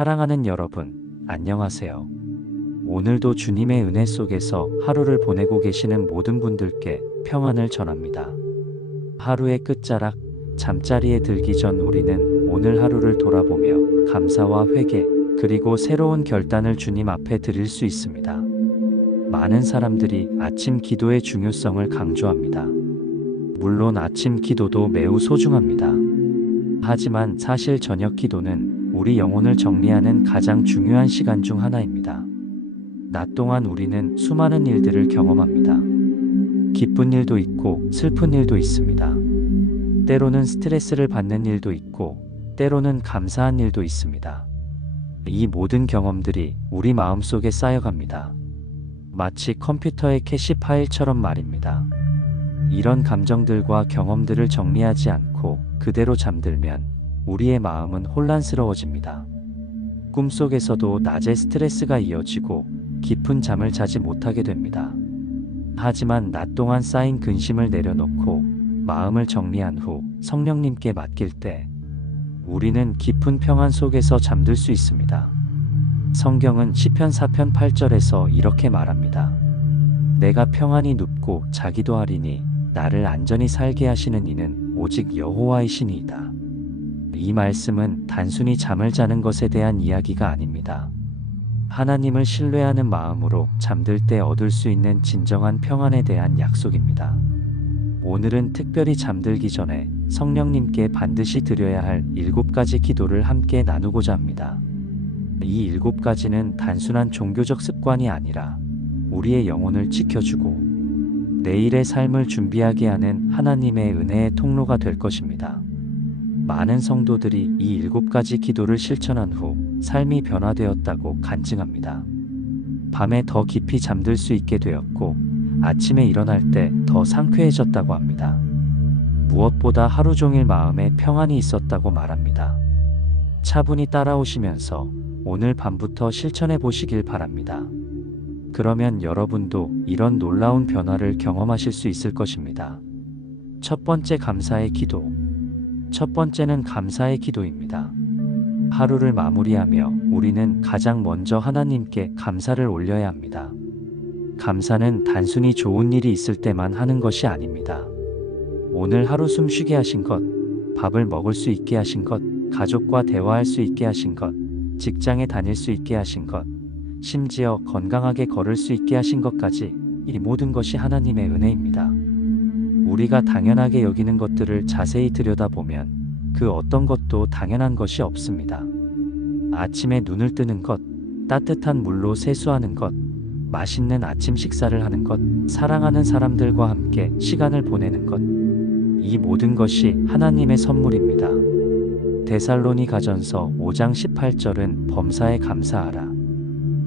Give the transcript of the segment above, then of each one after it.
사랑하는 여러분, 안녕하세요. 오늘도 주님의 은혜 속에서 하루를 보내고 계시는 모든 분들께 평안을 전합니다. 하루의 끝자락, 잠자리에 들기 전 우리는 오늘 하루를 돌아보며 감사와 회개, 그리고 새로운 결단을 주님 앞에 드릴 수 있습니다. 많은 사람들이 아침 기도의 중요성을 강조합니다. 물론 아침 기도도 매우 소중합니다. 하지만 사실 저녁 기도는 우리 영혼을 정리하는 가장 중요한 시간 중 하나입니다. 낮 동안 우리는 수많은 일들을 경험합니다. 기쁜 일도 있고 슬픈 일도 있습니다. 때로는 스트레스를 받는 일도 있고 때로는 감사한 일도 있습니다. 이 모든 경험들이 우리 마음속에 쌓여갑니다. 마치 컴퓨터의 캐시 파일처럼 말입니다. 이런 감정들과 경험들을 정리하지 않고 그대로 잠들면 우리의 마음은 혼란스러워집니다. 꿈속에서도 낮에 스트레스가 이어지고 깊은 잠을 자지 못하게 됩니다. 하지만 낮 동안 쌓인 근심을 내려놓고 마음을 정리한 후 성령님께 맡길 때 우리는 깊은 평안 속에서 잠들 수 있습니다. 성경은 시편 4편 8절에서 이렇게 말합니다. 내가 평안히 눕고 자기도 하리니 나를 안전히 살게 하시는 이는 오직 여호와이시니이다. 이 말씀은 단순히 잠을 자는 것에 대한 이야기가 아닙니다. 하나님을 신뢰하는 마음으로 잠들 때 얻을 수 있는 진정한 평안에 대한 약속입니다. 오늘은 특별히 잠들기 전에 성령님께 반드시 드려야 할 7가지 기도를 함께 나누고자 합니다. 이 7가지는 단순한 종교적 습관이 아니라 우리의 영혼을 지켜주고 내일의 삶을 준비하게 하는 하나님의 은혜의 통로가 될 것입니다. 많은 성도들이 이 7가지 기도를 실천한 후 삶이 변화되었다고 간증합니다. 밤에 더 깊이 잠들 수 있게 되었고 아침에 일어날 때 더 상쾌해졌다고 합니다. 무엇보다 하루 종일 마음에 평안이 있었다고 말합니다. 차분히 따라오시면서 오늘 밤부터 실천해 보시길 바랍니다. 그러면 여러분도 이런 놀라운 변화를 경험하실 수 있을 것입니다. 첫 번째, 감사의 기도. 첫 번째는 감사의 기도입니다. 하루를 마무리하며 우리는 가장 먼저 하나님께 감사를 올려야 합니다. 감사는 단순히 좋은 일이 있을 때만 하는 것이 아닙니다. 오늘 하루 숨쉬게 하신 것, 밥을 먹을 수 있게 하신 것, 가족과 대화할 수 있게 하신 것, 직장에 다닐 수 있게 하신 것, 심지어 건강하게 걸을 수 있게 하신 것까지 이 모든 것이 하나님의 은혜입니다. 우리가 당연하게 여기는 것들을 자세히 들여다보면 그 어떤 것도 당연한 것이 없습니다. 아침에 눈을 뜨는 것, 따뜻한 물로 세수하는 것, 맛있는 아침 식사를 하는 것, 사랑하는 사람들과 함께 시간을 보내는 것, 이 모든 것이 하나님의 선물입니다. 데살로니가전서 5장 18절은 범사에 감사하라.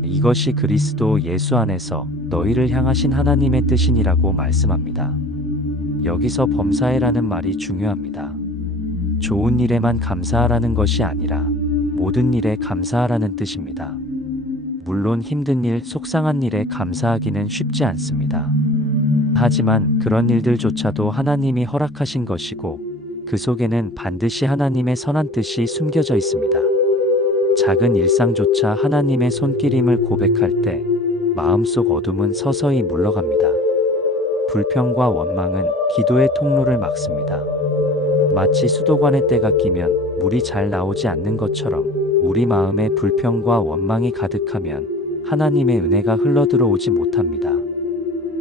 이것이 그리스도 예수 안에서 너희를 향하신 하나님의 뜻이니라고 말씀합니다. 여기서 범사에라는 말이 중요합니다. 좋은 일에만 감사하라는 것이 아니라 모든 일에 감사하라는 뜻입니다. 물론 힘든 일, 속상한 일에 감사하기는 쉽지 않습니다. 하지만 그런 일들조차도 하나님이 허락하신 것이고 그 속에는 반드시 하나님의 선한 뜻이 숨겨져 있습니다. 작은 일상조차 하나님의 손길임을 고백할 때 마음속 어둠은 서서히 물러갑니다. 불평과 원망은 기도의 통로를 막습니다. 마치 수도관에 때가 끼면 물이 잘 나오지 않는 것처럼 우리 마음에 불평과 원망이 가득하면 하나님의 은혜가 흘러들어오지 못합니다.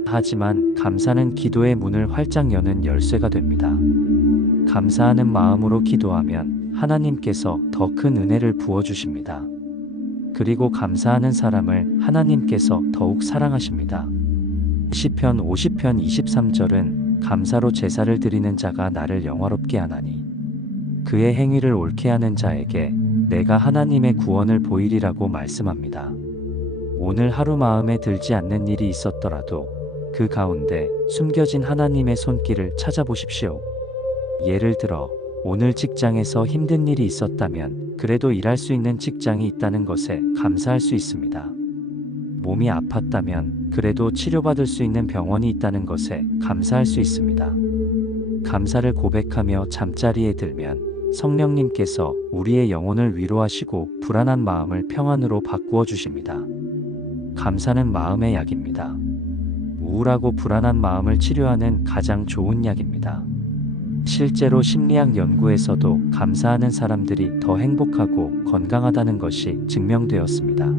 하지만 감사는 기도의 문을 활짝 여는 열쇠가 됩니다. 감사하는 마음으로 기도하면 하나님께서 더 큰 은혜를 부어주십니다. 그리고 감사하는 사람을 하나님께서 더욱 사랑하십니다. 시편 50편 23절은 감사로 제사를 드리는 자가 나를 영화롭게 하나니 그의 행위를 옳게 하는 자에게 내가 하나님의 구원을 보이리라고 말씀합니다. 오늘 하루 마음에 들지 않는 일이 있었더라도 그 가운데 숨겨진 하나님의 손길을 찾아보십시오. 예를 들어 오늘 직장에서 힘든 일이 있었다면 그래도 일할 수 있는 직장이 있다는 것에 감사할 수 있습니다. 몸이 아팠다면 그래도 치료받을 수 있는 병원이 있다는 것에 감사할 수 있습니다. 감사를 고백하며 잠자리에 들면 성령님께서 우리의 영혼을 위로하시고 불안한 마음을 평안으로 바꾸어 주십니다. 감사는 마음의 약입니다. 우울하고 불안한 마음을 치료하는 가장 좋은 약입니다. 실제로 심리학 연구에서도 감사하는 사람들이 더 행복하고 건강하다는 것이 증명되었습니다.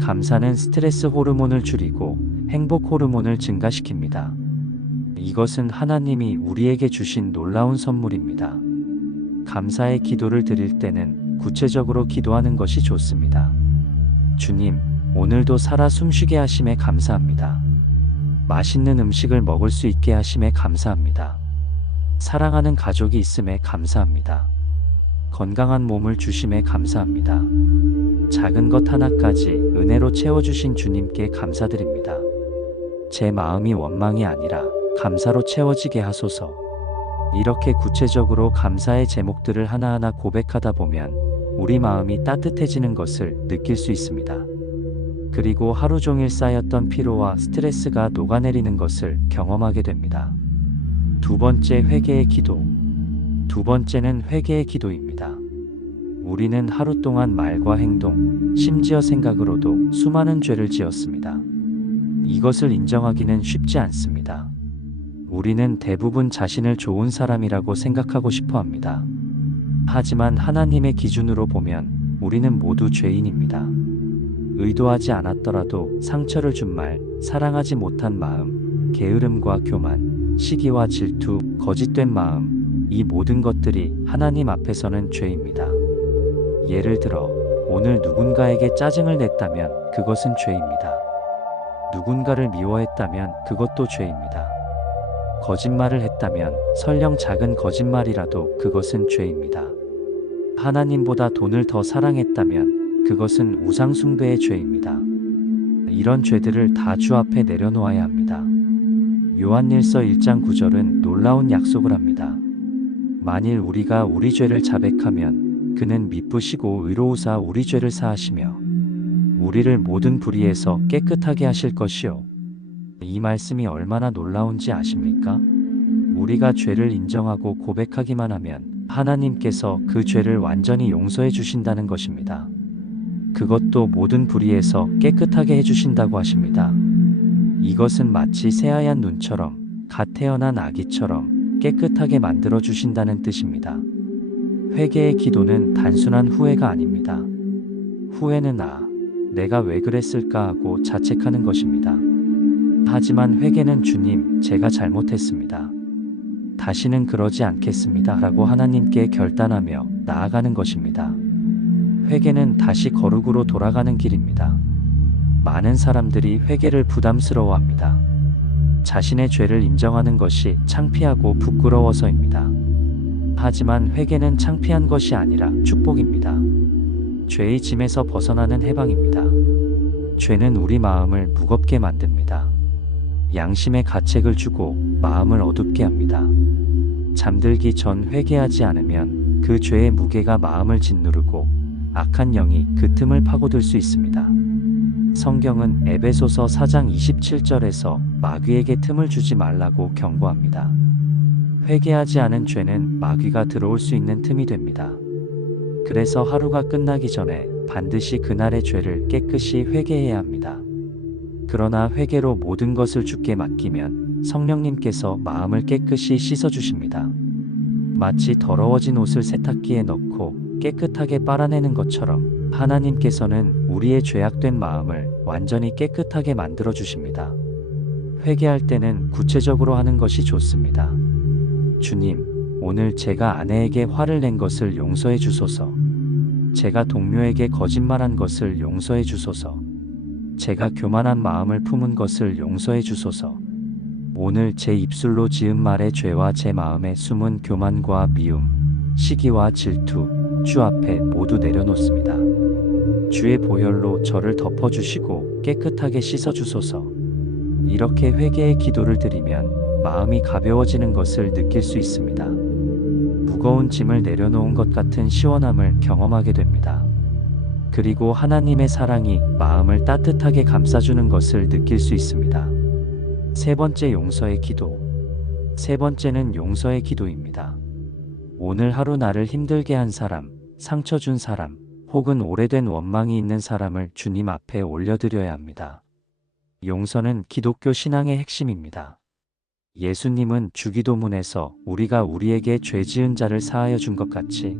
감사는 스트레스 호르몬을 줄이고 행복 호르몬을 증가시킵니다. 이것은 하나님이 우리에게 주신 놀라운 선물입니다. 감사의 기도를 드릴 때는 구체적으로 기도하는 것이 좋습니다. 주님, 오늘도 살아 숨쉬게 하심에 감사합니다. 맛있는 음식을 먹을 수 있게 하심에 감사합니다. 사랑하는 가족이 있음에 감사합니다. 건강한 몸을 주심에 감사합니다. 작은 것 하나까지 은혜로 채워주신 주님께 감사드립니다. 제 마음이 원망이 아니라 감사로 채워지게 하소서. 이렇게 구체적으로 감사의 제목들을 하나하나 고백하다 보면 우리 마음이 따뜻해지는 것을 느낄 수 있습니다. 그리고 하루 종일 쌓였던 피로와 스트레스가 녹아내리는 것을 경험하게 됩니다. 두 번째, 회개의 기도. 두 번째는 회개의 기도입니다. 우리는 하루 동안 말과 행동, 심지어 생각으로도 수많은 죄를 지었습니다. 이것을 인정하기는 쉽지 않습니다. 우리는 대부분 자신을 좋은 사람이라고 생각하고 싶어 합니다. 하지만 하나님의 기준으로 보면 우리는 모두 죄인입니다. 의도하지 않았더라도 상처를 준 말, 사랑하지 못한 마음, 게으름과 교만, 시기와 질투, 거짓된 마음, 이 모든 것들이 하나님 앞에서는 죄입니다. 예를 들어 오늘 누군가에게 짜증을 냈다면 그것은 죄입니다. 누군가를 미워했다면 그것도 죄입니다. 거짓말을 했다면 설령 작은 거짓말이라도 그것은 죄입니다. 하나님보다 돈을 더 사랑했다면 그것은 우상숭배의 죄입니다. 이런 죄들을 다 주 앞에 내려놓아야 합니다. 요한일서 1장 9절은 놀라운 약속을 합니다. 만일 우리가 우리 죄를 자백하면 그는 미쁘시고 의로우사 우리 죄를 사하시며 우리를 모든 불의에서 깨끗하게 하실 것이요. 이 말씀이 얼마나 놀라운지 아십니까? 우리가 죄를 인정하고 고백하기만 하면 하나님께서 그 죄를 완전히 용서해 주신다는 것입니다. 그것도 모든 불의에서 깨끗하게 해주신다고 하십니다. 이것은 마치 새하얀 눈처럼 갓 태어난 아기처럼 깨끗하게 만들어 주신다는 뜻입니다. 회개의 기도는 단순한 후회가 아닙니다. 후회는 내가 왜 그랬을까 하고 자책하는 것입니다. 하지만 회개는 주님, 제가 잘못했습니다. 다시는 그러지 않겠습니다. 라고 하나님께 결단하며 나아가는 것입니다. 회개는 다시 거룩으로 돌아가는 길입니다. 많은 사람들이 회개를 부담스러워합니다. 자신의 죄를 인정하는 것이 창피하고 부끄러워서입니다. 하지만 회개는 창피한 것이 아니라 축복입니다. 죄의 짐에서 벗어나는 해방입니다. 죄는 우리 마음을 무겁게 만듭니다. 양심의 가책을 주고 마음을 어둡게 합니다. 잠들기 전 회개하지 않으면 그 죄의 무게가 마음을 짓누르고 악한 영이 그 틈을 파고들 수 있습니다. 성경은 에베소서 4장 27절에서 마귀에게 틈을 주지 말라고 경고합니다. 회개하지 않은 죄는 마귀가 들어올 수 있는 틈이 됩니다. 그래서 하루가 끝나기 전에 반드시 그날의 죄를 깨끗이 회개해야 합니다. 그러나 회개로 모든 것을 주께 맡기면 성령님께서 마음을 깨끗이 씻어주십니다. 마치 더러워진 옷을 세탁기에 넣고 깨끗하게 빨아내는 것처럼 하나님께서는 우리의 죄악된 마음을 완전히 깨끗하게 만들어 주십니다. 회개할 때는 구체적으로 하는 것이 좋습니다. 주님, 오늘 제가 아내에게 화를 낸 것을 용서해 주소서. 제가 동료에게 거짓말한 것을 용서해 주소서. 제가 교만한 마음을 품은 것을 용서해 주소서. 오늘 제 입술로 지은 말의 죄와 제 마음에 숨은 교만과 미움, 시기와 질투, 주 앞에 모두 내려놓습니다. 주의 보혈로 저를 덮어주시고 깨끗하게 씻어주소서. 이렇게 회개의 기도를 드리면 마음이 가벼워지는 것을 느낄 수 있습니다. 무거운 짐을 내려놓은 것 같은 시원함을 경험하게 됩니다. 그리고 하나님의 사랑이 마음을 따뜻하게 감싸주는 것을 느낄 수 있습니다. 세 번째, 용서의 기도. 세 번째는 용서의 기도입니다. 오늘 하루 나를 힘들게 한 사람, 상처 준 사람, 혹은 오래된 원망이 있는 사람을 주님 앞에 올려드려야 합니다. 용서는 기독교 신앙의 핵심입니다. 예수님은 주기도문에서 우리가 우리에게 죄 지은 자를 사하여 준 것 같이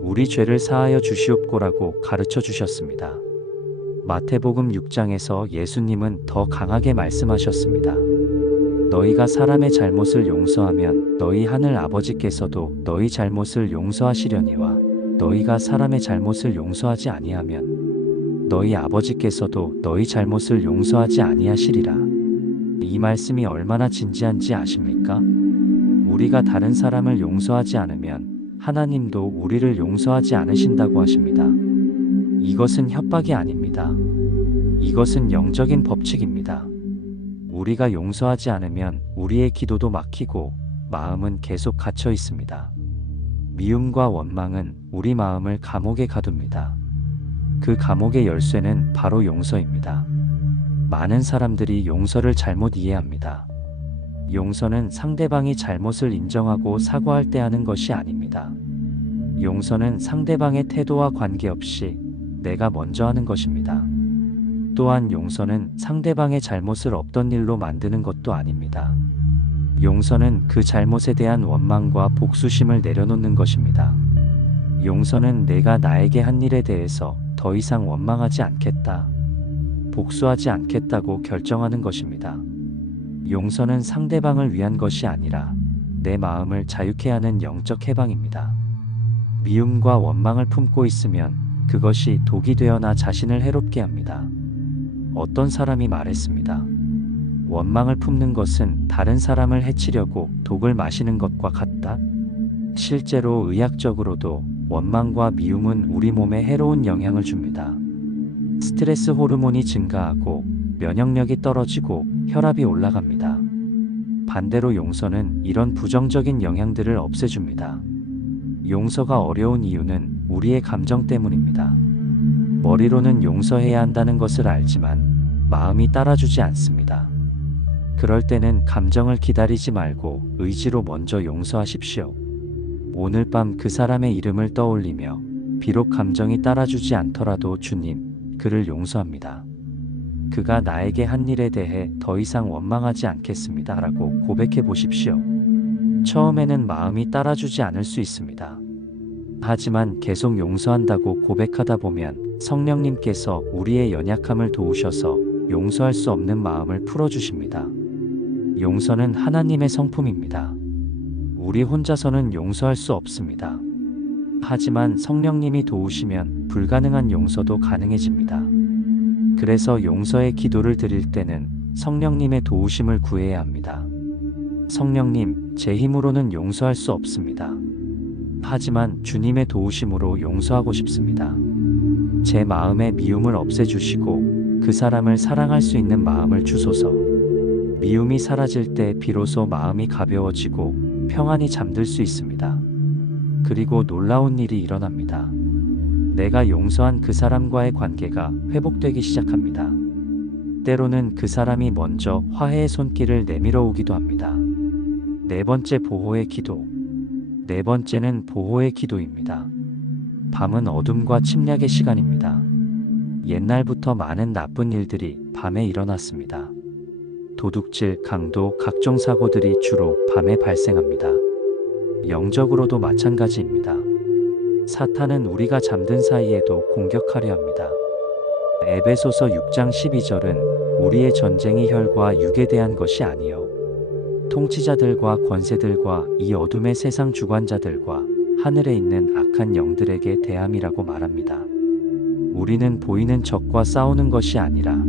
우리 죄를 사하여 주시옵고라고 가르쳐 주셨습니다. 마태복음 6장에서 예수님은 더 강하게 말씀하셨습니다. 너희가 사람의 잘못을 용서하면 너희 하늘 아버지께서도 너희 잘못을 용서하시려니와 너희가 사람의 잘못을 용서하지 아니하면 너희 아버지께서도 너희 잘못을 용서하지 아니하시리라. 이 말씀이 얼마나 진지한지 아십니까? 우리가 다른 사람을 용서하지 않으면 하나님도 우리를 용서하지 않으신다고 하십니다. 이것은 협박이 아닙니다. 이것은 영적인 법칙입니다. 우리가 용서하지 않으면 우리의 기도도 막히고 마음은 계속 갇혀 있습니다. 미움과 원망은 우리 마음을 감옥에 가둡니다. 그 감옥의 열쇠는 바로 용서입니다. 많은 사람들이 용서를 잘못 이해합니다. 용서는 상대방이 잘못을 인정하고 사과할 때 하는 것이 아닙니다. 용서는 상대방의 태도와 관계없이 내가 먼저 하는 것입니다. 또한 용서는 상대방의 잘못을 없던 일로 만드는 것도 아닙니다. 용서는 그 잘못에 대한 원망과 복수심을 내려놓는 것입니다. 용서는 내가 나에게 한 일에 대해서 더 이상 원망하지 않겠다, 복수하지 않겠다고 결정하는 것입니다. 용서는 상대방을 위한 것이 아니라 내 마음을 자유케 하는 영적 해방입니다. 미움과 원망을 품고 있으면 그것이 독이 되어 나 자신을 해롭게 합니다. 어떤 사람이 말했습니다. 원망을 품는 것은 다른 사람을 해치려고 독을 마시는 것과 같다. 실제로 의학적으로도 원망과 미움은 우리 몸에 해로운 영향을 줍니다. 스트레스 호르몬이 증가하고 면역력이 떨어지고 혈압이 올라갑니다. 반대로 용서는 이런 부정적인 영향들을 없애줍니다. 용서가 어려운 이유는 우리의 감정 때문입니다. 머리로는 용서해야 한다는 것을 알지만 마음이 따라주지 않습니다. 그럴 때는 감정을 기다리지 말고 의지로 먼저 용서하십시오. 오늘 밤 그 사람의 이름을 떠올리며 비록 감정이 따라주지 않더라도 주님, 그를 용서합니다. 그가 나에게 한 일에 대해 더 이상 원망하지 않겠습니다. 라고 고백해 보십시오. 처음에는 마음이 따라주지 않을 수 있습니다. 하지만 계속 용서한다고 고백하다 보면 성령님께서 우리의 연약함을 도우셔서 용서할 수 없는 마음을 풀어주십니다. 용서는 하나님의 성품입니다. 우리 혼자서는 용서할 수 없습니다. 하지만 성령님이 도우시면 불가능한 용서도 가능해집니다. 그래서 용서의 기도를 드릴 때는 성령님의 도우심을 구해야 합니다. 성령님, 제 힘으로는 용서할 수 없습니다. 하지만 주님의 도우심으로 용서하고 싶습니다. 제 마음의 미움을 없애주시고 그 사람을 사랑할 수 있는 마음을 주소서. 미움이 사라질 때 비로소 마음이 가벼워지고 평안히 잠들 수 있습니다. 그리고 놀라운 일이 일어납니다. 내가 용서한 그 사람과의 관계가 회복되기 시작합니다. 때로는 그 사람이 먼저 화해의 손길을 내밀어 오기도 합니다. 네 번째, 보호의 기도. 네 번째는 보호의 기도입니다. 밤은 어둠과 침략의 시간입니다. 옛날부터 많은 나쁜 일들이 밤에 일어났습니다. 도둑질, 강도, 각종 사고들이 주로 밤에 발생합니다. 영적으로도 마찬가지입니다. 사탄은 우리가 잠든 사이에도 공격하려 합니다. 에베소서 6장 12절은 우리의 전쟁이 혈과 육에 대한 것이 아니요 통치자들과 권세들과 이 어둠의 세상 주관자들과 하늘에 있는 악한 영들에게 대함이라고 말합니다. 우리는 보이는 적과 싸우는 것이 아니라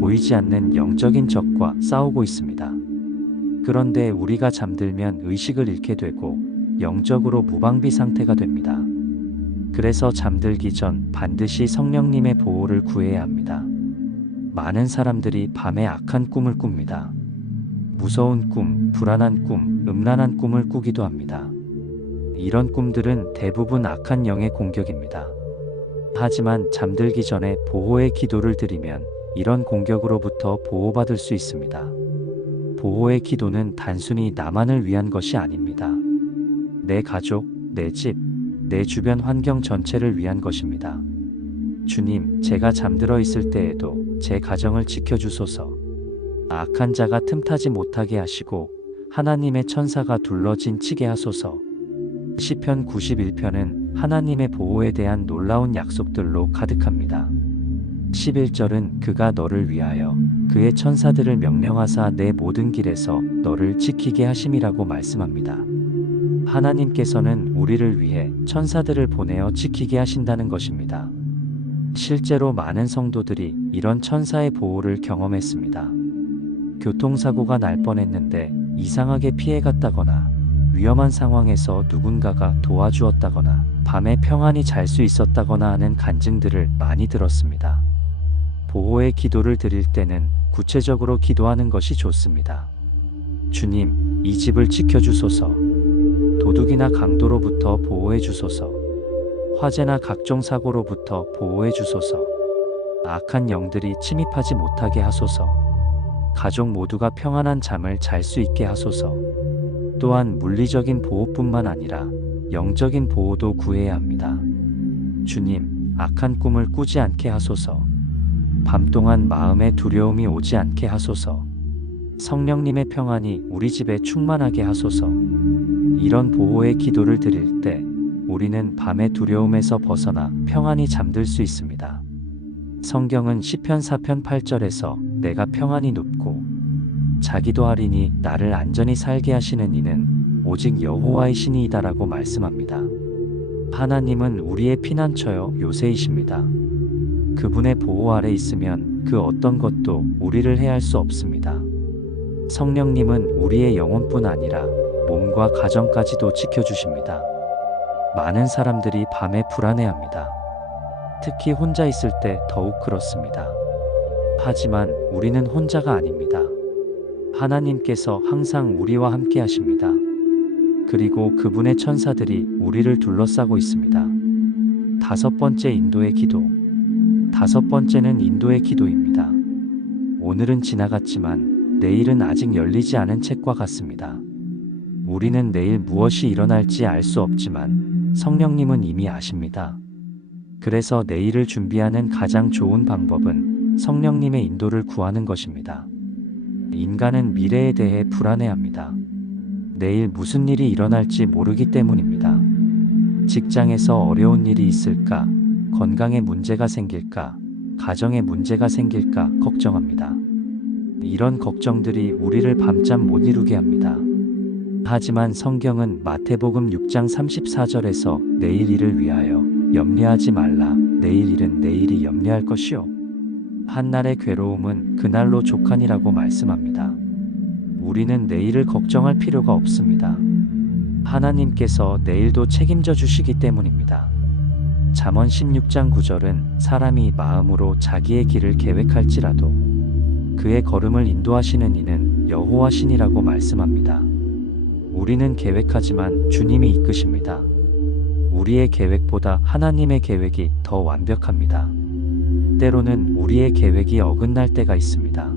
보이지 않는 영적인 적과 싸우고 있습니다. 그런데 우리가 잠들면 의식을 잃게 되고 영적으로 무방비 상태가 됩니다. 그래서 잠들기 전 반드시 성령님의 보호를 구해야 합니다. 많은 사람들이 밤에 악한 꿈을 꿉니다. 무서운 꿈, 불안한 꿈, 음란한 꿈을 꾸기도 합니다. 이런 꿈들은 대부분 악한 영의 공격입니다. 하지만 잠들기 전에 보호의 기도를 드리면 이런 공격으로부터 보호받을 수 있습니다. 보호의 기도는 단순히 나만을 위한 것이 아닙니다. 내 가족, 내 집, 내 주변 환경 전체를 위한 것입니다. 주님, 제가 잠들어 있을 때에도 제 가정을 지켜주소서. 악한 자가 틈타지 못하게 하시고 하나님의 천사가 둘러진 치게 하소서. 시편 91편은 하나님의 보호에 대한 놀라운 약속들로 가득합니다. 11절은 그가 너를 위하여 그의 천사들을 명령하사 내 모든 길에서 너를 지키게 하심이라고 말씀합니다. 하나님께서는 우리를 위해 천사들을 보내어 지키게 하신다는 것입니다. 실제로 많은 성도들이 이런 천사의 보호를 경험했습니다. 교통사고가 날 뻔했는데 이상하게 피해갔다거나 위험한 상황에서 누군가가 도와주었다거나 밤에 평안히 잘 수 있었다거나 하는 간증들을 많이 들었습니다. 보호의 기도를 드릴 때는 구체적으로 기도하는 것이 좋습니다. 주님, 이 집을 지켜주소서. 도둑이나 강도로부터 보호해 주소서. 화재나 각종 사고로부터 보호해 주소서. 악한 영들이 침입하지 못하게 하소서. 가족 모두가 평안한 잠을 잘 수 있게 하소서. 또한 물리적인 보호뿐만 아니라 영적인 보호도 구해야 합니다. 주님, 악한 꿈을 꾸지 않게 하소서. 밤 동안 마음에 두려움이 오지 않게 하소서. 성령님의 평안이 우리 집에 충만하게 하소서. 이런 보호의 기도를 드릴 때 우리는 밤의 두려움에서 벗어나 평안히 잠들 수 있습니다. 성경은 시편 4편 8절에서 내가 평안히 눕고 자기도 하리니 나를 안전히 살게 하시는 이는 오직 여호와이시니이다라고 말씀합니다. 하나님은 우리의 피난처여 요새이십니다. 그분의 보호 아래 있으면 그 어떤 것도 우리를 해할 수 없습니다. 성령님은 우리의 영혼뿐 아니라 몸과 가정까지도 지켜주십니다. 많은 사람들이 밤에 불안해합니다. 특히 혼자 있을 때 더욱 그렇습니다. 하지만 우리는 혼자가 아닙니다. 하나님께서 항상 우리와 함께 하십니다. 그리고 그분의 천사들이 우리를 둘러싸고 있습니다. 다섯 번째 인도의 기도. 다섯 번째는 인도의 기도입니다. 오늘은 지나갔지만 내일은 아직 열리지 않은 책과 같습니다. 우리는 내일 무엇이 일어날지 알 수 없지만 성령님은 이미 아십니다. 그래서 내일을 준비하는 가장 좋은 방법은 성령님의 인도를 구하는 것입니다. 인간은 미래에 대해 불안해합니다. 내일 무슨 일이 일어날지 모르기 때문입니다. 직장에서 어려운 일이 있을까? 건강에 문제가 생길까? 가정에 문제가 생길까? 걱정합니다. 이런 걱정들이 우리를 밤잠 못 이루게 합니다. 하지만 성경은 마태복음 6장 34절에서 내일 일을 위하여 염려하지 말라. 내일 일은 내일이 염려할 것이요. 한날의 괴로움은 그날로 족하니라고 말씀합니다. 우리는 내일을 걱정할 필요가 없습니다. 하나님께서 내일도 책임져 주시기 때문입니다. 잠언 16장 9절은 사람이 마음으로 자기의 길을 계획할지라도 그의 걸음을 인도하시는 이는 여호와시니라고 말씀합니다. 우리는 계획하지만 주님이 이끄십니다. 우리의 계획보다 하나님의 계획이 더 완벽합니다. 때로는 우리의 계획이 어긋날 때가 있습니다.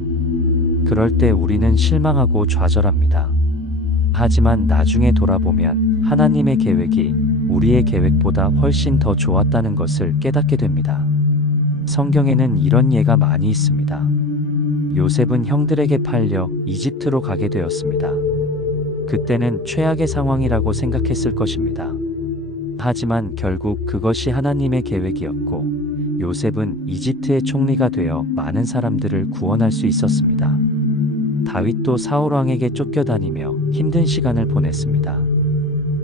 그럴 때 우리는 실망하고 좌절합니다. 하지만 나중에 돌아보면 하나님의 계획이 우리의 계획보다 훨씬 더 좋았다는 것을 깨닫게 됩니다. 성경에는 이런 예가 많이 있습니다. 요셉은 형들에게 팔려 이집트로 가게 되었습니다. 그때는 최악의 상황이라고 생각했을 것입니다. 하지만 결국 그것이 하나님의 계획이었고 요셉은 이집트의 총리가 되어 많은 사람들을 구원할 수 있었습니다. 다윗도 사울왕에게 쫓겨다니며 힘든 시간을 보냈습니다.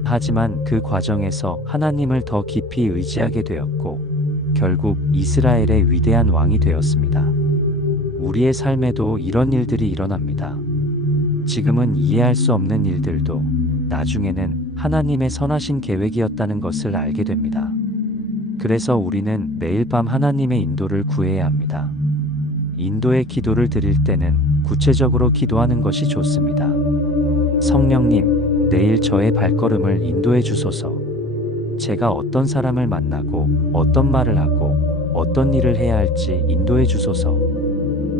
하지만 그 과정에서 하나님을 더 깊이 의지하게 되었고 결국 이스라엘의 위대한 왕이 되었습니다. 우리의 삶에도 이런 일들이 일어납니다. 지금은 이해할 수 없는 일들도 나중에는 하나님의 선하신 계획이었다는 것을 알게 됩니다. 그래서 우리는 매일 밤 하나님의 인도를 구해야 합니다. 인도의 기도를 드릴 때는 구체적으로 기도하는 것이 좋습니다. 성령님, 내일 저의 발걸음을 인도해 주소서. 제가 어떤 사람을 만나고 어떤 말을 하고 어떤 일을 해야 할지 인도해 주소서.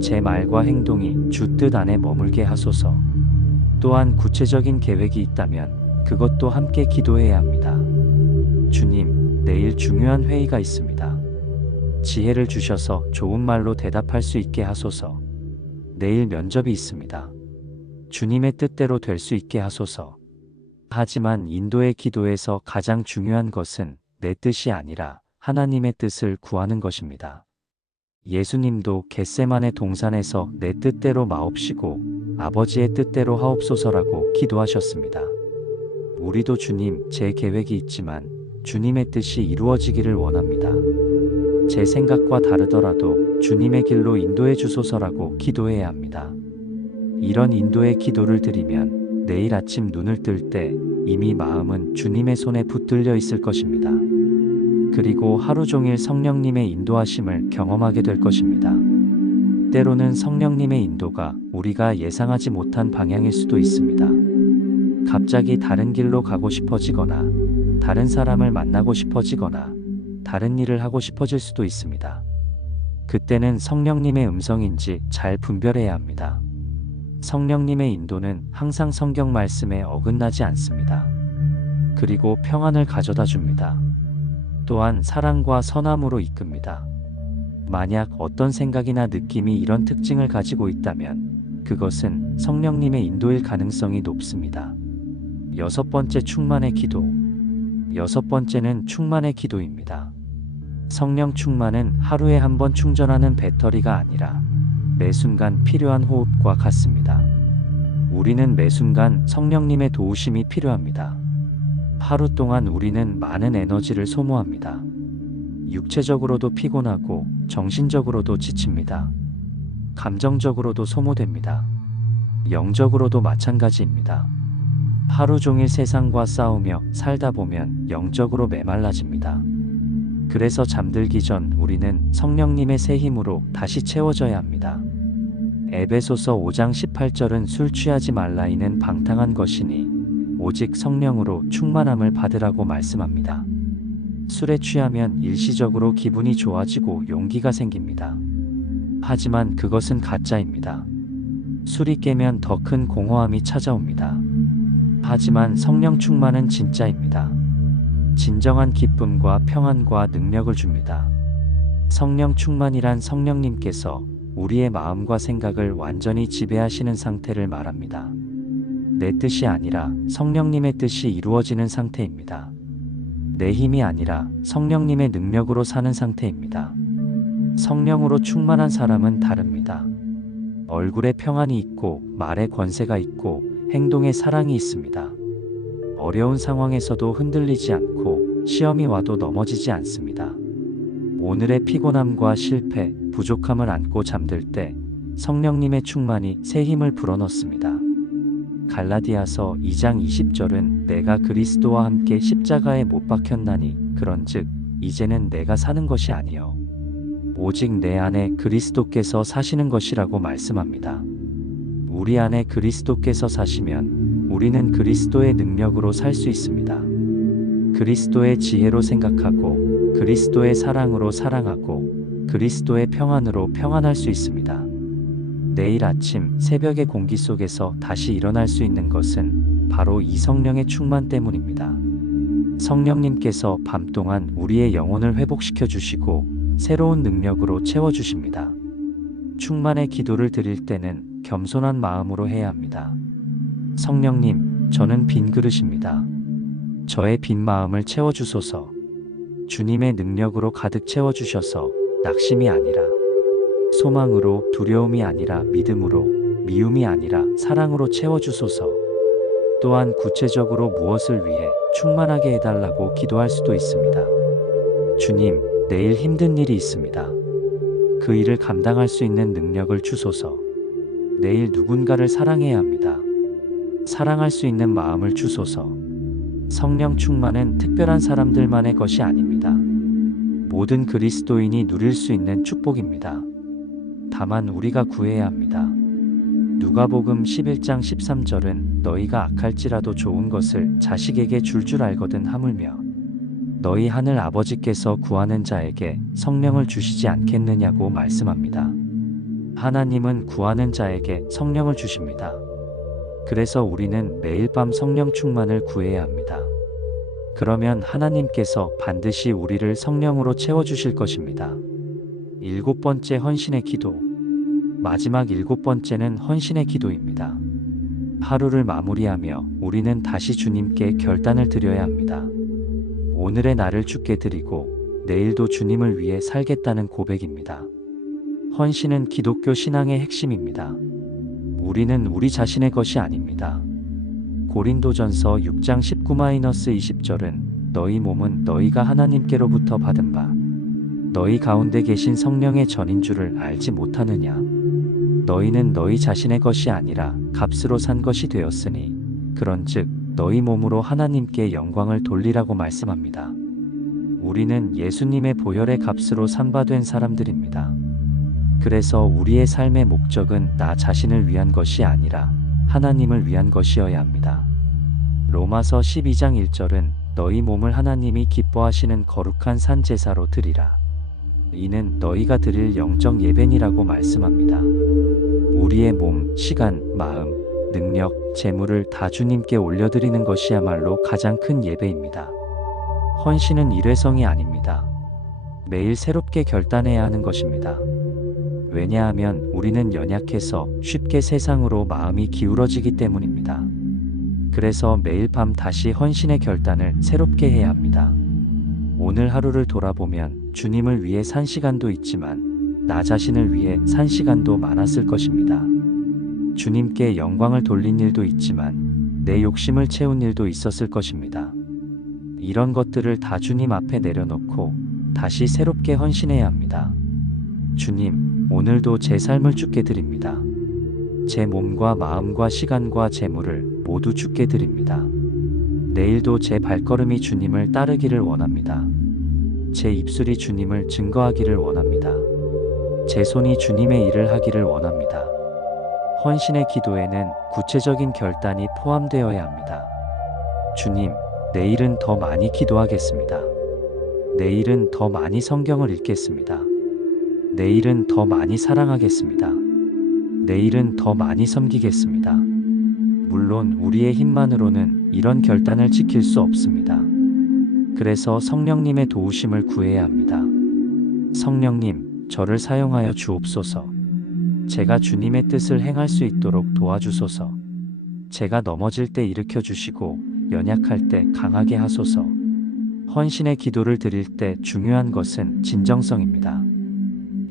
제 말과 행동이 주 뜻 안에 머물게 하소서. 또한 구체적인 계획이 있다면 그것도 함께 기도해야 합니다. 주님, 내일 중요한 회의가 있습니다. 지혜를 주셔서 좋은 말로 대답할 수 있게 하소서. 내일 면접이 있습니다. 주님의 뜻대로 될 수 있게 하소서. 하지만 인도의 기도에서 가장 중요한 것은 내 뜻이 아니라 하나님의 뜻을 구하는 것입니다. 예수님도 겟세마네 동산에서 내 뜻대로 마옵시고 아버지의 뜻대로 하옵소서라고 기도하셨습니다. 우리도 주님, 제 계획이 있지만 주님의 뜻이 이루어지기를 원합니다. 제 생각과 다르더라도 주님의 길로 인도해 주소서라고 기도해야 합니다. 이런 인도의 기도를 드리면 내일 아침 눈을 뜰 때 이미 마음은 주님의 손에 붙들려 있을 것입니다. 그리고 하루 종일 성령님의 인도하심을 경험하게 될 것입니다. 때로는 성령님의 인도가 우리가 예상하지 못한 방향일 수도 있습니다. 갑자기 다른 길로 가고 싶어지거나 다른 사람을 만나고 싶어지거나 다른 일을 하고 싶어질 수도 있습니다. 그때는 성령님의 음성인지 잘 분별해야 합니다. 성령님의 인도는 항상 성경 말씀에 어긋나지 않습니다. 그리고 평안을 가져다 줍니다. 또한 사랑과 선함으로 이끕니다. 만약 어떤 생각이나 느낌이 이런 특징을 가지고 있다면 그것은 성령님의 인도일 가능성이 높습니다. 6번째 충만의 기도. 6번째는 충만의 기도입니다. 성령 충만은 하루에 한 번 충전하는 배터리가 아니라 매 순간 필요한 호흡과 같습니다. 우리는 매 순간 성령님의 도우심이 필요합니다. 하루 동안 우리는 많은 에너지를 소모합니다. 육체적으로도 피곤하고 정신적으로도 지칩니다. 감정적으로도 소모됩니다. 영적으로도 마찬가지입니다. 하루 종일 세상과 싸우며 살다 보면 영적으로 메말라집니다. 그래서 잠들기 전 우리는 성령님의 새 힘으로 다시 채워져야 합니다. 에베소서 5장 18절은 술 취하지 말라 이는 방탕한 것이니 오직 성령으로 충만함을 받으라고 말씀합니다. 술에 취하면 일시적으로 기분이 좋아지고 용기가 생깁니다. 하지만 그것은 가짜입니다. 술이 깨면 더 큰 공허함이 찾아옵니다. 하지만 성령 충만은 진짜입니다. 진정한 기쁨과 평안과 능력을 줍니다. 성령 충만이란 성령님께서 우리의 마음과 생각을 완전히 지배하시는 상태를 말합니다. 내 뜻이 아니라 성령님의 뜻이 이루어지는 상태입니다. 내 힘이 아니라 성령님의 능력으로 사는 상태입니다. 성령으로 충만한 사람은 다릅니다. 얼굴에 평안이 있고 말에 권세가 있고 행동에 사랑이 있습니다. 어려운 상황에서도 흔들리지 않고 시험이 와도 넘어지지 않습니다. 오늘의 피곤함과 실패, 부족함을 안고 잠들 때 성령님의 충만이 새 힘을 불어넣습니다. 갈라디아서 2장 20절은 내가 그리스도와 함께 십자가에 못 박혔나니 그런즉 이제는 내가 사는 것이 아니요 오직 내 안에 그리스도께서 사시는 것이라고 말씀합니다. 우리 안에 그리스도께서 사시면 우리는 그리스도의 능력으로 살 수 있습니다. 그리스도의 지혜로 생각하고 그리스도의 사랑으로 사랑하고 그리스도의 평안으로 평안할 수 있습니다. 내일 아침 새벽의 공기 속에서 다시 일어날 수 있는 것은 바로 이 성령의 충만 때문입니다. 성령님께서 밤 동안 우리의 영혼을 회복시켜 주시고 새로운 능력으로 채워 주십니다. 충만의 기도를 드릴 때는 겸손한 마음으로 해야 합니다. 성령님, 저는 빈 그릇입니다. 저의 빈 마음을 채워주소서. 주님의 능력으로 가득 채워주셔서 낙심이 아니라 소망으로, 두려움이 아니라 믿음으로, 미움이 아니라 사랑으로 채워주소서. 또한 구체적으로 무엇을 위해 충만하게 해달라고 기도할 수도 있습니다. 주님, 내일 힘든 일이 있습니다. 그 일을 감당할 수 있는 능력을 주소서. 내일 누군가를 사랑해야 합니다. 사랑할 수 있는 마음을 주소서. 성령 충만은 특별한 사람들만의 것이 아닙니다. 모든 그리스도인이 누릴 수 있는 축복입니다. 다만 우리가 구해야 합니다. 누가복음 11장 13절은 너희가 악할지라도 좋은 것을 자식에게 줄 알거든 하물며 너희 하늘 아버지께서 구하는 자에게 성령을 주시지 않겠느냐고 말씀합니다. 하나님은 구하는 자에게 성령을 주십니다. 그래서 우리는 매일 밤 성령 충만을 구해야 합니다. 그러면 하나님께서 반드시 우리를 성령으로 채워주실 것입니다. 7번째 헌신의 기도. 마지막 7번째는 헌신의 기도입니다. 하루를 마무리하며 우리는 다시 주님께 결단을 드려야 합니다. 오늘의 나를 주께 드리고 내일도 주님을 위해 살겠다는 고백입니다. 헌신은 기독교 신앙의 핵심입니다. 우리는 우리 자신의 것이 아닙니다. 고린도전서 6장 19-20절은 너희 몸은 너희가 하나님께로부터 받은 바 너희 가운데 계신 성령의 전인 줄을 알지 못하느냐. 너희는 너희 자신의 것이 아니라 값으로 산 것이 되었으니 그런즉 너희 몸으로 하나님께 영광을 돌리라고 말씀합니다. 우리는 예수님의 보혈의 값으로 산바된 사람들입니다. 그래서 우리의 삶의 목적은 나 자신을 위한 것이 아니라 하나님을 위한 것이어야 합니다. 로마서 12장 1절은 너희 몸을 하나님이 기뻐하시는 거룩한 산 제사로 드리라. 이는 너희가 드릴 영적 예배니라고 말씀합니다. 우리의 몸, 시간, 마음, 능력, 재물을 다 주님께 올려드리는 것이야말로 가장 큰 예배입니다. 헌신은 일회성이 아닙니다. 매일 새롭게 결단해야 하는 것입니다. 왜냐하면 우리는 연약해서 쉽게 세상으로 마음이 기울어지기 때문입니다. 그래서 매일 밤 다시 헌신의 결단을 새롭게 해야 합니다. 오늘 하루를 돌아보면 주님을 위해 산 시간도 있지만 나 자신을 위해 산 시간도 많았을 것입니다. 주님께 영광을 돌린 일도 있지만 내 욕심을 채운 일도 있었을 것입니다. 이런 것들을 다 주님 앞에 내려놓고 다시 새롭게 헌신해야 합니다. 주님, 오늘도 제 삶을 주께 드립니다. 제 몸과 마음과 시간과 재물을 모두 주께 드립니다. 내일도 제 발걸음이 주님을 따르기를 원합니다. 제 입술이 주님을 증거하기를 원합니다. 제 손이 주님의 일을 하기를 원합니다. 헌신의 기도에는 구체적인 결단이 포함되어야 합니다. 주님, 내일은 더 많이 기도하겠습니다. 내일은 더 많이 성경을 읽겠습니다. 내일은 더 많이 사랑하겠습니다. 내일은 더 많이 섬기겠습니다. 물론 우리의 힘만으로는 이런 결단을 지킬 수 없습니다. 그래서 성령님의 도우심을 구해야 합니다. 성령님, 저를 사용하여 주옵소서. 제가 주님의 뜻을 행할 수 있도록 도와주소서. 제가 넘어질 때 일으켜 주시고 연약할 때 강하게 하소서. 헌신의 기도를 드릴 때 중요한 것은 진정성입니다.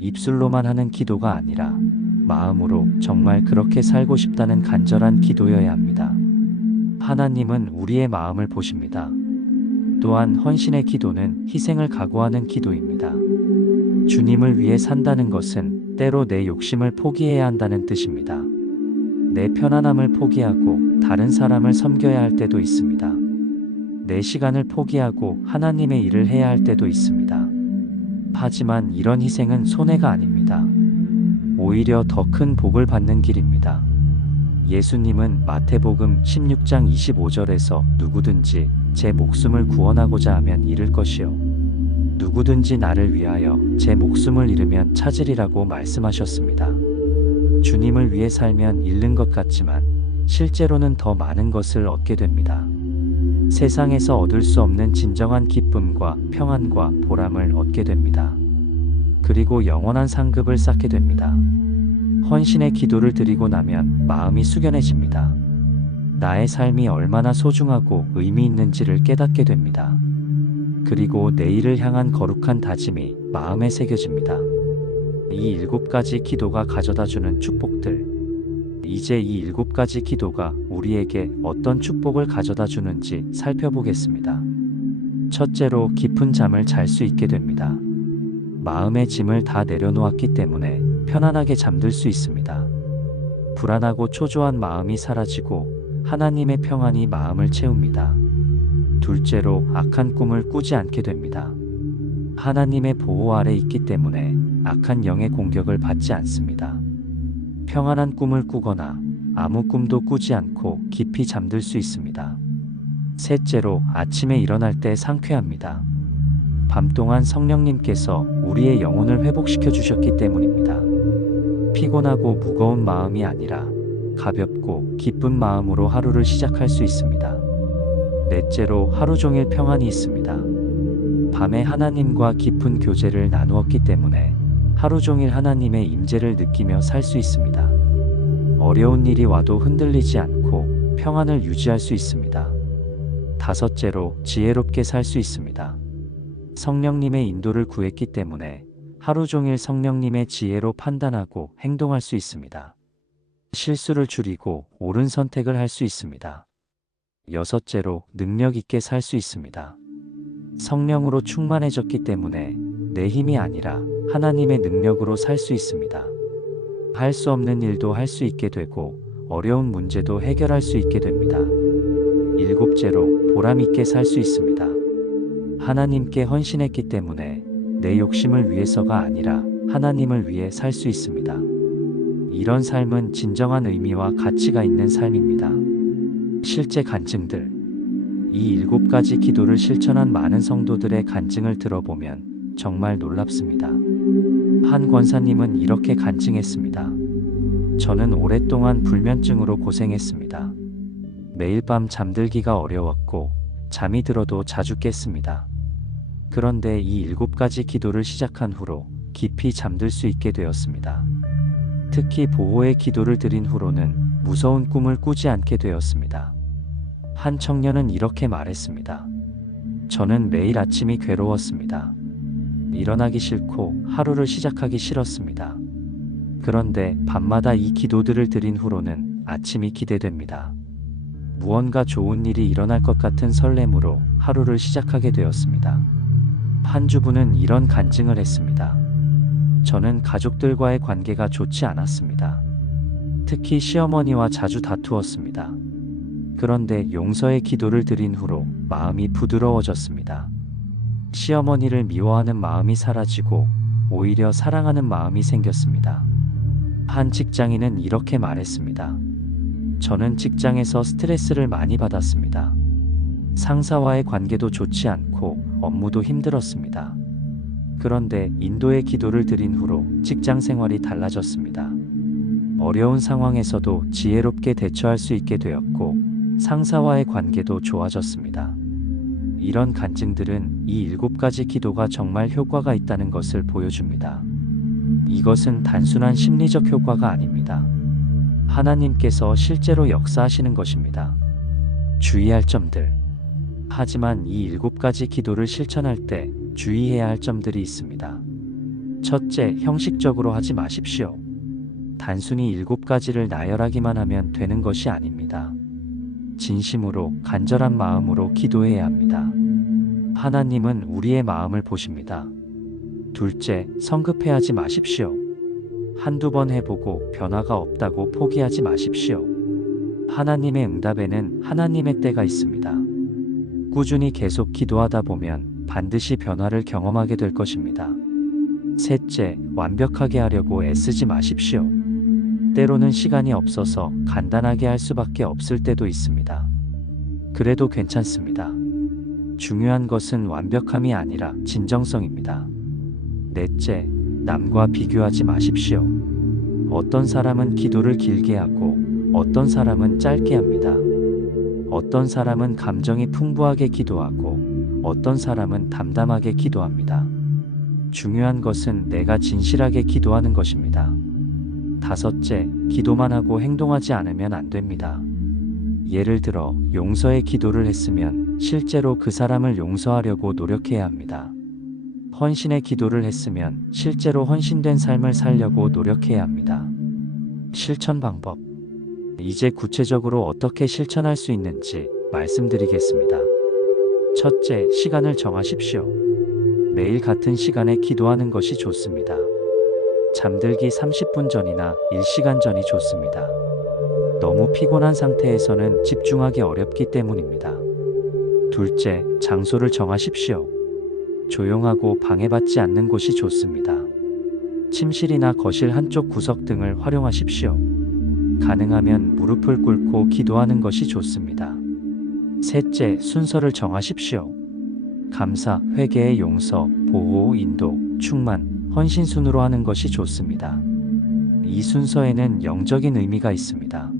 입술로만 하는 기도가 아니라 마음으로 정말 그렇게 살고 싶다는 간절한 기도여야 합니다. 하나님은 우리의 마음을 보십니다. 또한 헌신의 기도는 희생을 각오하는 기도입니다. 주님을 위해 산다는 것은 때로 내 욕심을 포기해야 한다는 뜻입니다. 내 편안함을 포기하고 다른 사람을 섬겨야 할 때도 있습니다. 내 시간을 포기하고 하나님의 일을 해야 할 때도 있습니다. 하지만 이런 희생은 손해가 아닙니다. 오히려 더 큰 복을 받는 길입니다. 예수님은 마태복음 16장 25절에서 누구든지 제 목숨을 구원하고자 하면 잃을 것이요 누구든지 나를 위하여 제 목숨을 잃으면 찾으리라고 말씀하셨습니다. 주님을 위해 살면 잃는 것 같지만 실제로는 더 많은 것을 얻게 됩니다. 세상에서 얻을 수 없는 진정한 기쁨과 평안과 보람을 얻게 됩니다. 그리고 영원한 상급을 쌓게 됩니다. 헌신의 기도를 드리고 나면 마음이 숙연해집니다. 나의 삶이 얼마나 소중하고 의미 있는지를 깨닫게 됩니다. 그리고 내일을 향한 거룩한 다짐이 마음에 새겨집니다. 이 7가지 기도가 가져다주는 축복들. 이제 이 7가지 기도가 우리에게 어떤 축복을 가져다 주는지 살펴보겠습니다. 첫째로 깊은 잠을 잘 수 있게 됩니다. 마음의 짐을 다 내려놓았기 때문에 편안하게 잠들 수 있습니다. 불안하고 초조한 마음이 사라지고 하나님의 평안이 마음을 채웁니다. 둘째로 악한 꿈을 꾸지 않게 됩니다. 하나님의 보호 아래 있기 때문에 악한 영의 공격을 받지 않습니다. 평안한 꿈을 꾸거나 아무 꿈도 꾸지 않고 깊이 잠들 수 있습니다. 셋째로 아침에 일어날 때 상쾌합니다. 밤 동안 성령님께서 우리의 영혼을 회복시켜 주셨기 때문입니다. 피곤하고 무거운 마음이 아니라 가볍고 기쁜 마음으로 하루를 시작할 수 있습니다. 넷째로 하루 종일 평안이 있습니다. 밤에 하나님과 깊은 교제를 나누었기 때문에 하루 종일 하나님의 임재를 느끼며 살 수 있습니다. 어려운 일이 와도 흔들리지 않고 평안을 유지할 수 있습니다. 다섯째로 지혜롭게 살 수 있습니다. 성령님의 인도를 구했기 때문에 하루 종일 성령님의 지혜로 판단하고 행동할 수 있습니다. 실수를 줄이고 옳은 선택을 할 수 있습니다. 여섯째로 능력 있게 살 수 있습니다. 성령으로 충만해졌기 때문에 내 힘이 아니라 하나님의 능력으로 살 수 있습니다. 할 수 없는 일도 할 수 있게 되고 어려운 문제도 해결할 수 있게 됩니다. 일곱째로 보람 있게 살 수 있습니다. 하나님께 헌신했기 때문에 내 욕심을 위해서가 아니라 하나님을 위해 살 수 있습니다. 이런 삶은 진정한 의미와 가치가 있는 삶입니다. 실제 간증들. 이 7가지 기도를 실천한 많은 성도들의 간증을 들어보면 정말 놀랍습니다. 한 권사님은 이렇게 간증했습니다. 저는 오랫동안 불면증으로 고생했습니다. 매일 밤 잠들기가 어려웠고 잠이 들어도 자주 깼습니다. 그런데 이 7가지 기도를 시작한 후로 깊이 잠들 수 있게 되었습니다. 특히 보호의 기도를 드린 후로는 무서운 꿈을 꾸지 않게 되었습니다. 한 청년은 이렇게 말했습니다. 저는 매일 아침이 괴로웠습니다. 일어나기 싫고 하루를 시작하기 싫었습니다. 그런데 밤마다 이 기도들을 드린 후로는 아침이 기대됩니다. 무언가 좋은 일이 일어날 것 같은 설렘으로 하루를 시작하게 되었습니다. 한 주부는 이런 간증을 했습니다. 저는 가족들과의 관계가 좋지 않았습니다. 특히 시어머니와 자주 다투었습니다. 그런데 용서의 기도를 드린 후로 마음이 부드러워졌습니다. 시어머니를 미워하는 마음이 사라지고 오히려 사랑하는 마음이 생겼습니다. 한 직장인은 이렇게 말했습니다. 저는 직장에서 스트레스를 많이 받았습니다. 상사와의 관계도 좋지 않고 업무도 힘들었습니다. 그런데 인도의 기도를 드린 후로 직장 생활이 달라졌습니다. 어려운 상황에서도 지혜롭게 대처할 수 있게 되었고 상사와의 관계도 좋아졌습니다. 이런 간증들은 이 7가지 기도가 정말 효과가 있다는 것을 보여줍니다. 이것은 단순한 심리적 효과가 아닙니다. 하나님께서 실제로 역사하시는 것입니다. 주의할 점들. 하지만 이 7가지 기도를 실천할 때 주의해야 할 점들이 있습니다. 첫째, 형식적으로 하지 마십시오. 단순히 7가지를 나열하기만 하면 되는 것이 아닙니다. 진심으로 간절한 마음으로 기도해야 합니다. 하나님은 우리의 마음을 보십니다. 둘째, 성급해하지 마십시오. 한두 번 해보고 변화가 없다고 포기하지 마십시오. 하나님의 응답에는 하나님의 때가 있습니다. 꾸준히 계속 기도하다 보면 반드시 변화를 경험하게 될 것입니다. 셋째, 완벽하게 하려고 애쓰지 마십시오. 때로는 시간이 없어서 간단하게 할 수밖에 없을 때도 있습니다. 그래도 괜찮습니다. 중요한 것은 완벽함이 아니라 진정성입니다. 넷째, 남과 비교하지 마십시오. 어떤 사람은 기도를 길게 하고 어떤 사람은 짧게 합니다. 어떤 사람은 감정이 풍부하게 기도하고 어떤 사람은 담담하게 기도합니다. 중요한 것은 내가 진실하게 기도하는 것입니다. 다섯째, 기도만 하고 행동하지 않으면 안 됩니다. 예를 들어 용서의 기도를 했으면 실제로 그 사람을 용서하려고 노력해야 합니다. 헌신의 기도를 했으면 실제로 헌신된 삶을 살려고 노력해야 합니다. 실천 방법. 이제 구체적으로 어떻게 실천할 수 있는지 말씀드리겠습니다. 첫째, 시간을 정하십시오. 매일 같은 시간에 기도하는 것이 좋습니다. 잠들기 30분 전이나 1시간 전이 좋습니다. 너무 피곤한 상태에서는 집중하기 어렵기 때문입니다. 둘째, 장소를 정하십시오. 조용하고 방해받지 않는 곳이 좋습니다. 침실이나 거실 한쪽 구석 등을 활용하십시오. 가능하면 무릎을 꿇고 기도하는 것이 좋습니다. 셋째, 순서를 정하십시오. 감사, 회개의 용서, 보호, 인도, 충만, 헌신 순으로 하는 것이 좋습니다. 이 순서에는 영적인 의미가 있습니다.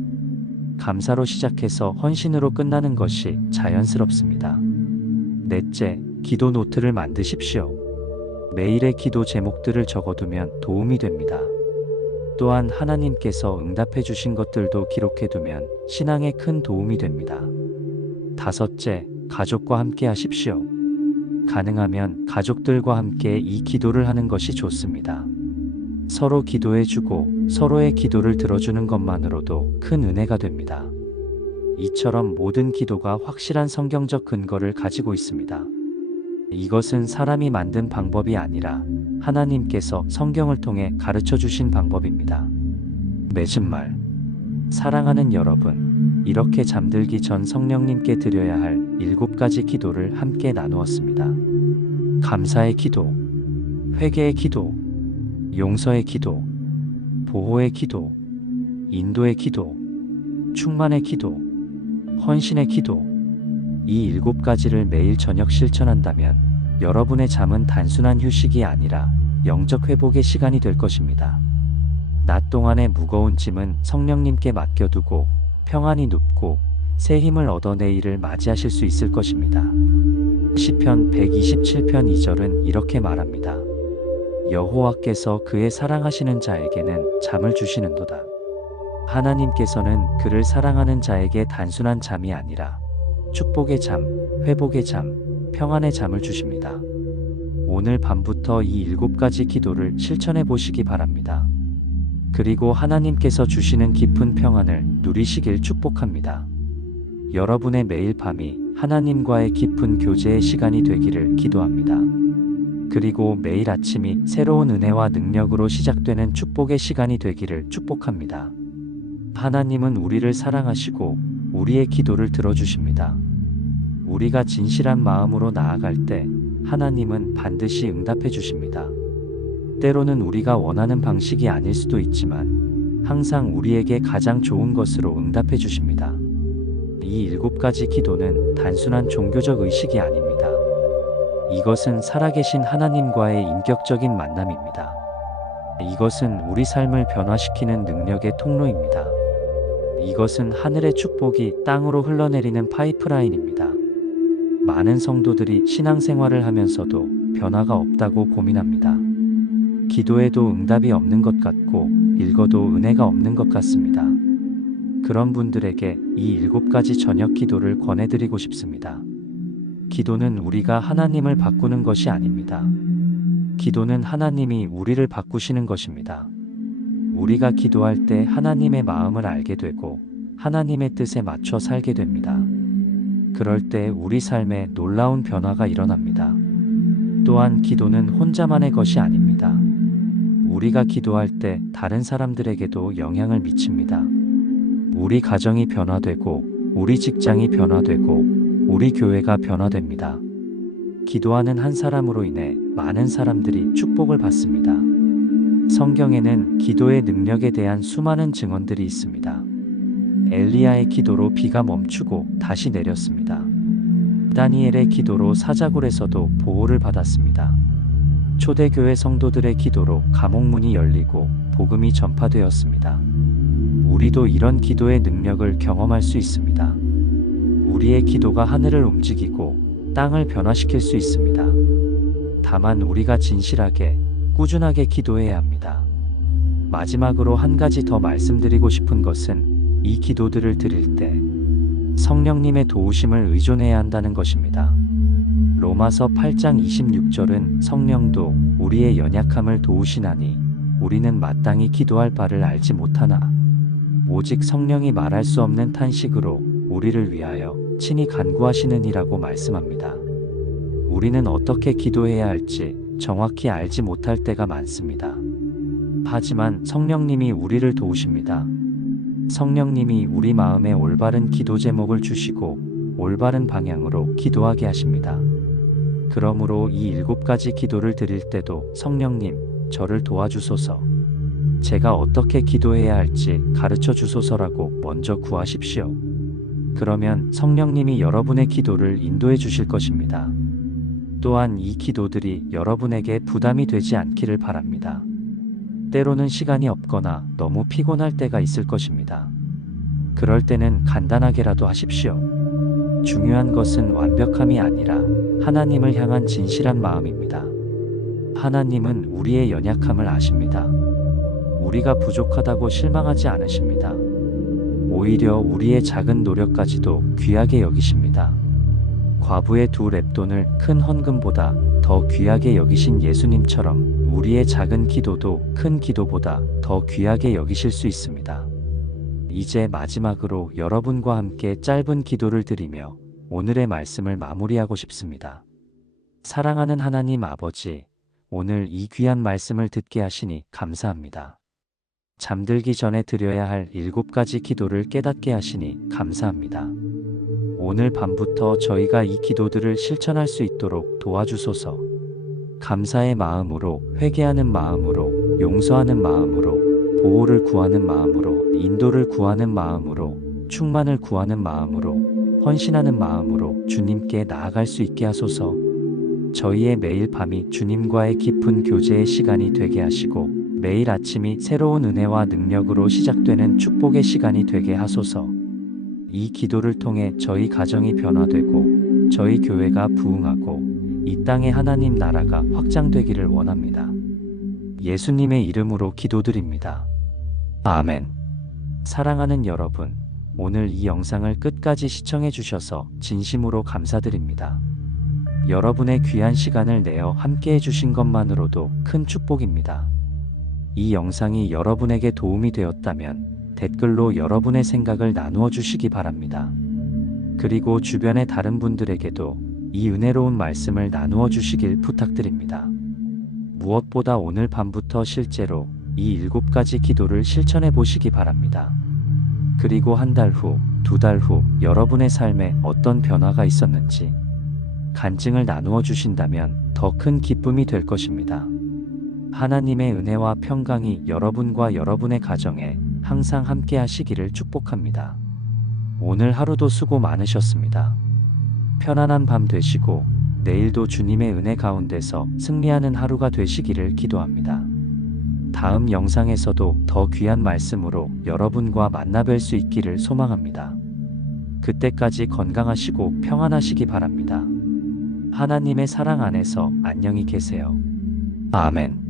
감사로 시작해서 헌신으로 끝나는 것이 자연스럽습니다. 넷째, 기도 노트를 만드십시오. 매일의 기도 제목들을 적어두면 도움이 됩니다. 또한 하나님께서 응답해 주신 것들도 기록해두면 신앙에 큰 도움이 됩니다. 다섯째, 가족과 함께 하십시오. 가능하면 가족들과 함께 이 기도를 하는 것이 좋습니다. 서로 기도해주고 서로의 기도를 들어주는 것만으로도 큰 은혜가 됩니다. 이처럼 모든 기도가 확실한 성경적 근거를 가지고 있습니다. 이것은 사람이 만든 방법이 아니라 하나님께서 성경을 통해 가르쳐 주신 방법입니다. 맺은말. 사랑하는 여러분, 이렇게 잠들기 전 성령님께 드려야 할 7가지 기도를 함께 나누었습니다. 감사의 기도, 회개의 기도, 용서의 기도, 보호의 기도, 인도의 기도, 충만의 기도, 헌신의 기도. 이 7가지를 매일 저녁 실천한다면 여러분의 잠은 단순한 휴식이 아니라 영적 회복의 시간이 될 것입니다. 낮 동안의 무거운 짐은 성령님께 맡겨두고 평안히 눕고 새 힘을 얻어 내일을 맞이하실 수 있을 것입니다. 시편 127편 2절은 이렇게 말합니다. 여호와께서 그의 사랑하시는 자에게는 잠을 주시는도다. 하나님께서는 그를 사랑하는 자에게 단순한 잠이 아니라 축복의 잠, 회복의 잠, 평안의 잠을 주십니다. 오늘 밤부터 이 7가지 기도를 실천해 보시기 바랍니다. 그리고 하나님께서 주시는 깊은 평안을 누리시길 축복합니다. 여러분의 매일 밤이 하나님과의 깊은 교제의 시간이 되기를 기도합니다. 그리고 매일 아침이 새로운 은혜와 능력으로 시작되는 축복의 시간이 되기를 축복합니다. 하나님은 우리를 사랑하시고 우리의 기도를 들어주십니다. 우리가 진실한 마음으로 나아갈 때 하나님은 반드시 응답해 주십니다. 때로는 우리가 원하는 방식이 아닐 수도 있지만 항상 우리에게 가장 좋은 것으로 응답해 주십니다. 이 7가지 기도는 단순한 종교적 의식이 아닙니다. 이것은 살아계신 하나님과의 인격적인 만남입니다. 이것은 우리 삶을 변화시키는 능력의 통로입니다. 이것은 하늘의 축복이 땅으로 흘러내리는 파이프라인입니다. 많은 성도들이 신앙생활을 하면서도 변화가 없다고 고민합니다. 기도해도 응답이 없는 것 같고 읽어도 은혜가 없는 것 같습니다. 그런 분들에게 이 7가지 저녁 기도를 권해드리고 싶습니다. 기도는 우리가 하나님을 바꾸는 것이 아닙니다. 기도는 하나님이 우리를 바꾸시는 것입니다. 우리가 기도할 때 하나님의 마음을 알게 되고 하나님의 뜻에 맞춰 살게 됩니다. 그럴 때 우리 삶에 놀라운 변화가 일어납니다. 또한 기도는 혼자만의 것이 아닙니다. 우리가 기도할 때 다른 사람들에게도 영향을 미칩니다. 우리 가정이 변화되고 우리 직장이 변화되고 우리 교회가 변화됩니다. 기도하는 한 사람으로 인해 많은 사람들이 축복을 받습니다. 성경에는 기도의 능력에 대한 수많은 증언들이 있습니다. 엘리야의 기도로 비가 멈추고 다시 내렸습니다. 다니엘의 기도로 사자굴에서도 보호를 받았습니다. 초대교회 성도들의 기도로 감옥문이 열리고 복음이 전파되었습니다. 우리도 이런 기도의 능력을 경험할 수 있습니다. 우리의 기도가 하늘을 움직이고 땅을 변화시킬 수 있습니다. 다만 우리가 진실하게 꾸준하게 기도해야 합니다. 마지막으로 한 가지 더 말씀드리고 싶은 것은 이 기도들을 드릴 때 성령님의 도우심을 의존해야 한다는 것입니다. 로마서 8장 26절은 성령도 우리의 연약함을 도우시나니 우리는 마땅히 기도할 바를 알지 못하나 오직 성령이 말할 수 없는 탄식으로 우리를 위하여 친히 간구하시느니라고 말씀합니다. 우리는 어떻게 기도해야 할지 정확히 알지 못할 때가 많습니다. 하지만 성령님이 우리를 도우십니다. 성령님이 우리 마음에 올바른 기도 제목을 주시고 올바른 방향으로 기도하게 하십니다. 그러므로 이 7가지 기도를 드릴 때도 성령님, 저를 도와주소서, 제가 어떻게 기도해야 할지 가르쳐 주소서라고 먼저 구하십시오. 그러면 성령님이 여러분의 기도를 인도해 주실 것입니다. 또한 이 기도들이 여러분에게 부담이 되지 않기를 바랍니다. 때로는 시간이 없거나 너무 피곤할 때가 있을 것입니다. 그럴 때는 간단하게라도 하십시오. 중요한 것은 완벽함이 아니라 하나님을 향한 진실한 마음입니다. 하나님은 우리의 연약함을 아십니다. 우리가 부족하다고 실망하지 않으십니다. 오히려 우리의 작은 노력까지도 귀하게 여기십니다. 과부의 2렙돈을 큰 헌금보다 더 귀하게 여기신 예수님처럼 우리의 작은 기도도 큰 기도보다 더 귀하게 여기실 수 있습니다. 이제 마지막으로 여러분과 함께 짧은 기도를 드리며 오늘의 말씀을 마무리하고 싶습니다. 사랑하는 하나님 아버지, 오늘 이 귀한 말씀을 듣게 하시니 감사합니다. 잠들기 전에 드려야 할 7가지 기도를 깨닫게 하시니 감사합니다. 오늘 밤부터 저희가 이 기도들을 실천할 수 있도록 도와주소서. 감사의 마음으로, 회개하는 마음으로, 용서하는 마음으로, 보호를 구하는 마음으로, 인도를 구하는 마음으로, 충만을 구하는 마음으로, 헌신하는 마음으로 주님께 나아갈 수 있게 하소서. 저희의 매일 밤이 주님과의 깊은 교제의 시간이 되게 하시고 매일 아침이 새로운 은혜와 능력으로 시작되는 축복의 시간이 되게 하소서. 이 기도를 통해 저희 가정이 변화되고 저희 교회가 부흥하고 이 땅의 하나님 나라가 확장되기를 원합니다. 예수님의 이름으로 기도드립니다. 아멘. 사랑하는 여러분, 오늘 이 영상을 끝까지 시청해 주셔서 진심으로 감사드립니다. 여러분의 귀한 시간을 내어 함께 해주신 것만으로도 큰 축복입니다. 이 영상이 여러분에게 도움이 되었다면 댓글로 여러분의 생각을 나누어 주시기 바랍니다. 그리고 주변의 다른 분들에게도 이 은혜로운 말씀을 나누어 주시길 부탁드립니다. 무엇보다 오늘 밤부터 실제로 이 7가지 기도를 실천해 보시기 바랍니다. 그리고 한 달 후, 2달 후 여러분의 삶에 어떤 변화가 있었는지 간증을 나누어 주신다면 더 큰 기쁨이 될 것입니다. 하나님의 은혜와 평강이 여러분과 여러분의 가정에 항상 함께 하시기를 축복합니다. 오늘 하루도 수고 많으셨습니다. 편안한 밤 되시고 내일도 주님의 은혜 가운데서 승리하는 하루가 되시기를 기도합니다. 다음 영상에서도 더 귀한 말씀으로 여러분과 만나뵐 수 있기를 소망합니다. 그때까지 건강하시고 평안하시기 바랍니다. 하나님의 사랑 안에서 안녕히 계세요. 아멘.